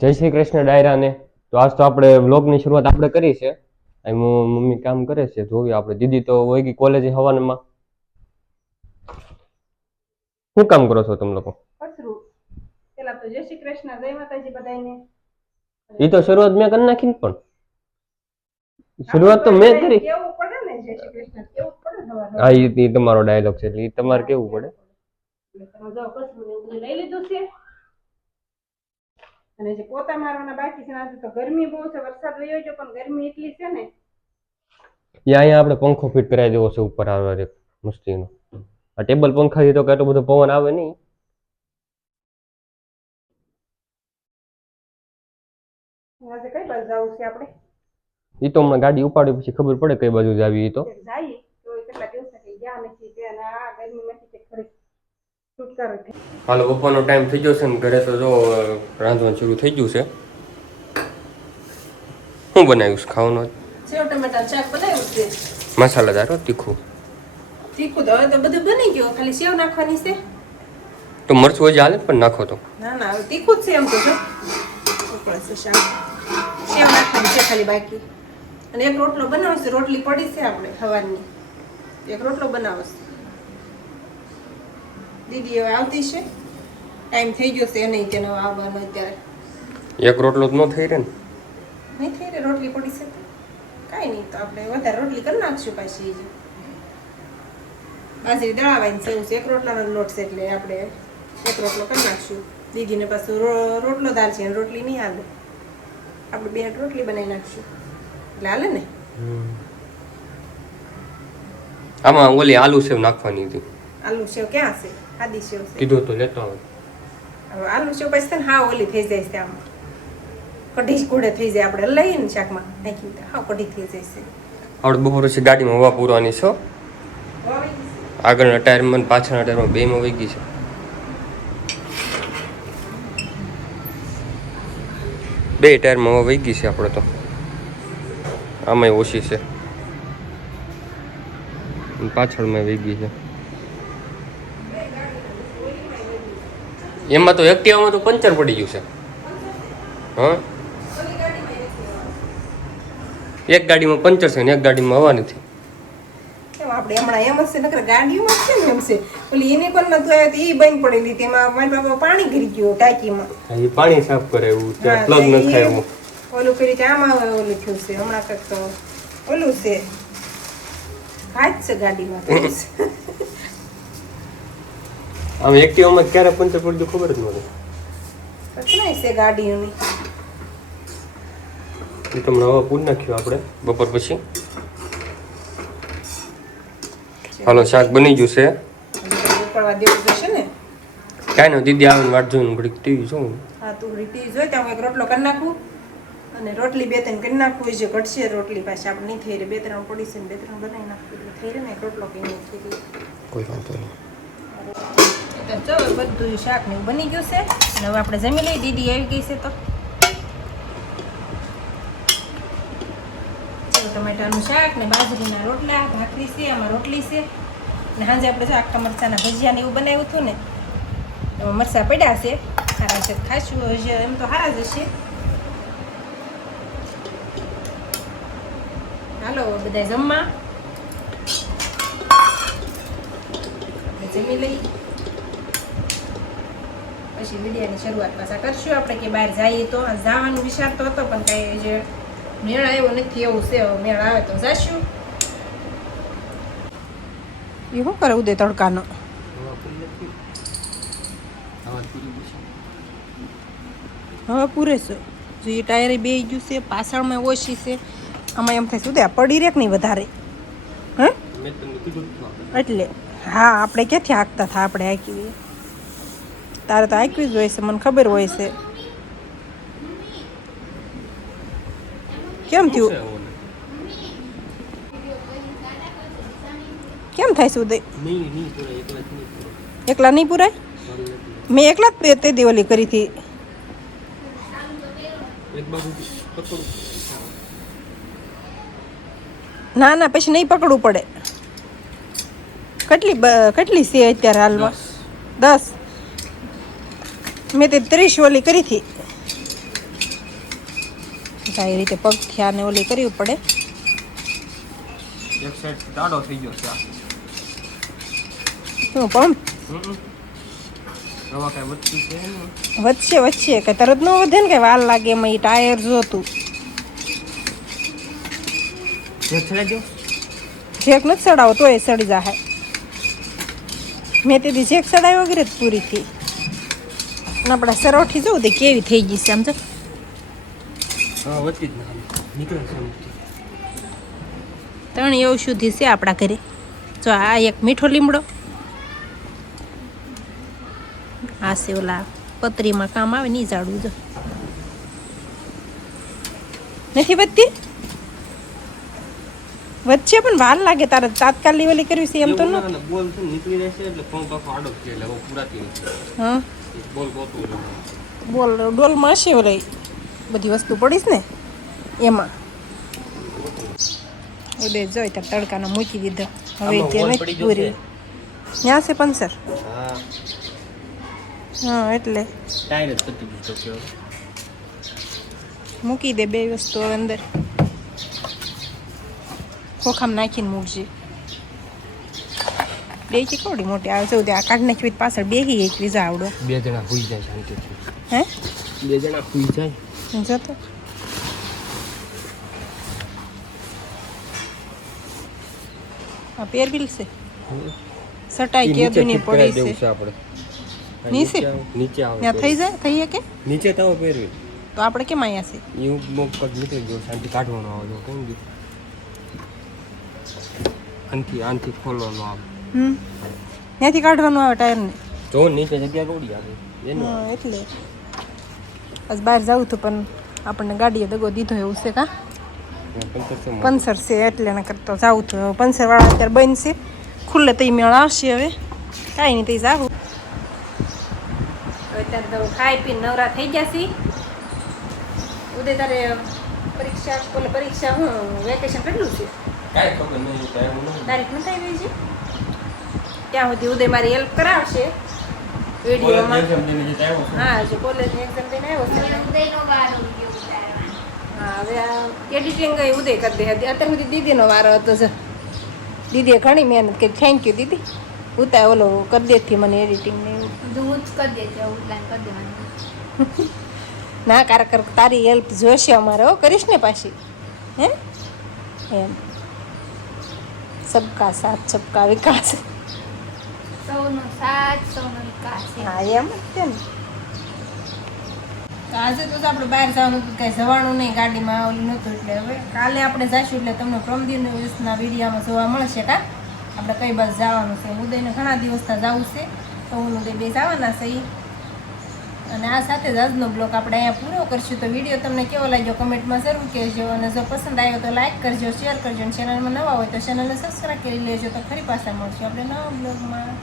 જય શ્રી કૃષ્ણ ડાયરાને. તો આજ તો આપણે વ્લોગની શરૂઆત આપણે કરી છે. મમ્મી કામ કરે છે, જોઈએ આપણે. દીદી તો હોય ગઈ કોલેજ હવાનમાં. શું કામ કરો છો તમે લોકો? પેલા તો જય શ્રી કૃષ્ણ, જય માતાજી બધાને. એ તો શરૂઆત મેં કરી નાખી ને, પણ શરૂઆત તો મેં કરી. કેવું પડે ને જય શ્રી કૃષ્ણ કેવું પડે હવા. હા, એ તમારો ડાયલોગ છે એટલે એ તમારે કેવું પડે. તમે જો કસરું એવું બધું લઈ લીધું છે અને જે પોતા મારવાના બાકી છે. આજે તો ગરમી બહુ છે, વરસાદ વયો ગયો પણ ગરમી એટલી છે ને. અહીંયા આપણે પંખો ફિટ કરાવી દેવો છે ઉપર આવે મસ્તીનો. આ ટેબલ પંખાથી તો કેટલો બધો પવન આવે નહીં. આજે કઈ બાજુ જવું છે આપણે? એ તો હમણાં ગાડી ઉપાડી પછી ખબર પડે કઈ બાજુ જાવી. તો જાય તો કેટલા દિવસ થઈ ગયા નથી ત્યાં આ ગરમીમાંથી ખરી છુટકારો થઈ. હાલો, બપોરનો ટાઈમ થઈ ગયો છે ને ઘરે તો જો રાંધવાનું શરૂ થઈ ગયું છે. શું બનાવ્યું છે ખાવાનું? સેવ ટમેટાનું શાક બનાવ્યું છે, મસાલાદાર તીખું. તીખું તો હવે તો બધું બની ગયું, ખાલી સેવ નાખવાની છે. તો મરચું હજી હાલે પણ નાખો તો. ના ના, હવે તીખું જ છે એમ તો. જો ઉકળે છે શાક, સેવ નાખવાની છે ખાલી બાકી. અને એક રોટલો બનાવશે, રોટલી પડી છે આપણે સવારની, એક રોટલો બનાવશે. દીદી હવે આવતી છે, ટાઈમ થઈ ગયો છે નહીં તેનો આવવાનો અત્યારે. એક રોટલો જ ન થઈ રહે ને? નહીં થઈ રહે, રોટલી પડી છે તો કાંઈ નહીં, તો આપણે વધારે રોટલી કરી નાખશું પાછી. બાજરી દળાવાની છે એવું છે, એક રોટલાનો લોટ છે એટલે આપણે એક રોટલો કરી નાખશું. દીદીને પાછું રોટલો દાળ છે, રોટલી નહીં હાલે, આપણે બે રોટલી બનાવી નાખશું એટલે હાલે ને. આમાં ઓલી આલુ સેવ નાખવાની હતી. આલુ સેવ ક્યાં છે? આદિ સેવ છે. કીધું તો લેતો આવે. હવે આલુ સેવ પછી છે ને હા ઓલી થઈ જાય છે, આમ કઢી કુડે થઈ જાય. આપણે લઈએ ને શાકમાં નાખી હા કઢી થઈ જાય છે. આપણે બપોર પછી ગાડીમાં હવા પૂરવાની છો. આગળના ટાયરમાં પાછળના ટાયરમાં બેમાં વહી ગઈ છે. બે ટાયરમાં હવા વહી ગઈ છે આપણે તો. આમાંય ઓછી છે, પાછળમાં વહી ગઈ છે. એમાં તો એક્ટિવામાં તો પંચર પડી ગયું છે. હા, એક ગાડીમાં પંચર છે ને એક ગાડીમાં હવા નથી. આપણે હમણાં એમ જ છે, નકર ગાડીઓમાં છે ને એમ છે. ઓલી એને પણ નતું આવ્યું તો એ બંધ પડેલી, તેમાં મારી બાપા પાણી ગરી ગયું ટાંકીમાં. એ પાણી સાફ કરે એવું છે, પ્લગ ન થાય એવું. ઓલું કરી આમાં ઓલું થયું છે હમણાં કંઈક તો ઓલું છે કાચ છે ગાડીમાં. આમ એક્ટિવામાં ક્યારે પંચર પડ્યું ખબર જ નથી. કચરાય છે ગાડીઓની. એ તમને હવે પૂર નાખ્યું આપણે બપોર પછી. હાલો, શાક બની ગયું છે. ઉકળવા દેવું પડશે ને. કાંઈ નહીં, દીદી આવે ને વાટ જોઈને ઘડીક ટીવી જોઉં. હા, તું ટીવી જોઈ ત્યાં હું એક રોટલો કરી નાખું અને રોટલી બે ત્રણ કરી નાખું. જે ઘટશે રોટલી પાછી આપણે નહીં થઈ રહે, બે ત્રણ પડી છે ને બે ત્રણ બનાવી નાખું એટલે થઈ રહે ને. એક રોટલો કઈ નહીં થઈ રહી. કોઈ વાંધો નહીં. જો બધું શાક ને બની ગયું છે અને હવે આપણે જમી લઈ. દીદી આવી ગઈ છે તો ટમેટાનું શાક ને બાજરીના રોટલા, ભાખરી છે, આમાં રોટલી છે. ને સાંજે આપણે જો આખા મરચાના ભજીયા ને એવું બનાવ્યું હતું ને, એમાં મરચાં પડ્યા છે, સારા છે, ખાશું હશે એમ તો સારા જ હશે. હાલો બધા જમવા, આપણે જમી લઈ પછી વિડીયોની શરૂઆત પાછા કરશું આપણે. કે બહાર જઈએ તો જવાનું વિચારતો હતો પણ કાંઈ જે મેળ આવ્યો નથી એવું છે. મેળ આવે તો જઈશું. એ શું કરે ઉદય તડકાનો? હવે પૂરે છે જો એ ટાયરે બે ગયું છે, પાછળમાં ઓછી છે. આમાં એમ થાય છે ઉદય પડી રે કે નહીં વધારે? હે એટલે હા, આપણે ક્યાંથી હાંકતા હતા? આપણે હાંકીએ તારે તો હાંકવી જ હોય છે, મને ખબર હોય છે. કેમ થયું? કેમ થાય છે ઉદય? એકલા નહીં પૂરાય? મેં એકલા જ તે દી ઓલી કરી હતી. ના ના, પછી નહીં પકડવું પડે. કેટલી છે અત્યારે હાલમાં? 10. મેં તે 30 ઓલી કરી હતી. આ રીતે પગથી આને ઓલી કરવી પડે. એક સાઈડ દાડો થઈ ગયો છે આ. શું પંપ હવા કાંઈ વધતી છે ને. વચ્ચે કે તરત ન વધે ને કે વાર લાગે એમાં એ ટાયર જોતું. જે ચડાઈ દો. જેક નથી ચડાવો તોય સડી જાય. મેં તેથી જેક ચડાવ્યો વગેરે જ પૂરી થઈ. અને આપણા સરોઠી જોઉં તે કેવી થઈ ગઈ છે આમ તો. હા વધતી જ ના નીકળે છે એમથી. ત્રણ એવું સુધી છે આપણા ઘરે. જો આ એક મીઠો લીમડો, આ છે ઓલા પતરીમાં કામ આવે નહીં ઝાડવું. જો નથી વધતી, વચ્ચે પણ વાર લાગે. તારે તાત્કાલિક ઓલી કરવી છે એમ તો ન. બોલ છે નીકળી રહેશે એટલે પંપ આખો આડો છે એટલે હવે પૂરાતી નથી. હા બોલ ગોતું બોલ ડોલમાં હશે ઓલી બધી વસ્તુ પડીશ ને એમાં. ઉદય જોઈ તાર તડકાનો મૂકી દીધો. હવે તે નથી પૂરી. ત્યાં છે પંચર. હા હા એટલે ટાયર જ પતી ગયું છે. મૂકી દે બે વસ્તુ હવે અંદર. ખોખામાં નાખીને મૂકજે. બે કે કવડી મોટી આવે છે. આ કાઢ નાખી પાછળ બેહી એક વિઝા આવડો. બે જણા હુઈ જાય શાંતિથી. હે બે જણા હુઈ જાય. જતો આ પેરબિલ છે. સટાઈ કે દુની પડી છે. આપણે નીચે નીચે આવે ત્યાં થઈ જાય થઈ કે નીચે તો પહેરવી તો આપણે કેમ અહીંયા છે. એવું મોક પગ નીકળી ગયો શાંતિ કાઢવાનો આવે જો કેમ ગયું આનથી ખોલવાનો આવે. ત્યાંથી કાઢવાનું આવે ટાયરને. જો નીચે જગ્યા ગોડી આવે એનું એટલે આજ બહાર જવું હતું પણ આપણને ગાડીએ દગો દીધો એવું છે. કા પંચર છે એટલે એને કરતો જવું હતું. પંચર વાળા અત્યારે બંધ છે. ખુલ્લે તો મેળ આવશે હવે. કાંઈ નહીં તો જાવું. અત્યારે તો ખાઈ પીને નવરા થઈ ગયા છીએ. ઉદય તારે પરીક્ષા હું વેકેશન કેટલું છે કાંઈ ખબર નહીં તારીખ નથી આવી છે. ત્યાં સુધી ઉદય મારી હેલ્પ કરાવશે વિડીયોમાં. હા જો કોલેજની એક્ઝામ દઈને આવ્યો છે. હા હવે આ એડિટિંગ ઉદય કરી દે. અત્યાર સુધી દીદીનો વારો હતો. જ દીદીએ ઘણી મહેનત કરી. થેન્ક યુ દીદી. ઉતાય ઓલો કરી દેતી મને એડિટિંગ ને એવું. ના કારકર તારી હેલ્પ જોશે અમારે. હો કરીશ ને પાછી. હે એમ સબકા સાથ સબકા વિકાસ. હા એમ જ છે ને. આજે તો આપણે બહાર જવાનું હતું, કાંઈ જવાનું નહીં. ગાડીમાં ઓલું નહોતું એટલે હવે કાલે આપણે જઈશું એટલે તમને પ્રમ દિવસના વિડીયોમાં જોવા મળશે. કા આપણે કઈ બાજુ જવાનું છે. ઉદયને ઘણા દિવસના જવું છે તો હું ઉદય બે જવાના છે. અને આ સાથે જ આજનો બ્લોગ આપણે અહીંયા પૂરો કરશું. તો વિડીયો તમને કેવો લાગ્યો કમેન્ટમાં જરૂર કહેજો. અને જો પસંદ આવ્યો તો લાઈક કરજો, શેર કરજો. અને ચેનલમાં નવા હોય તો ચેનલને સબસ્ક્રાઈબ કરી લેજો. તો ફરી પાછા મળશું આપણે નવા બ્લોગમાં.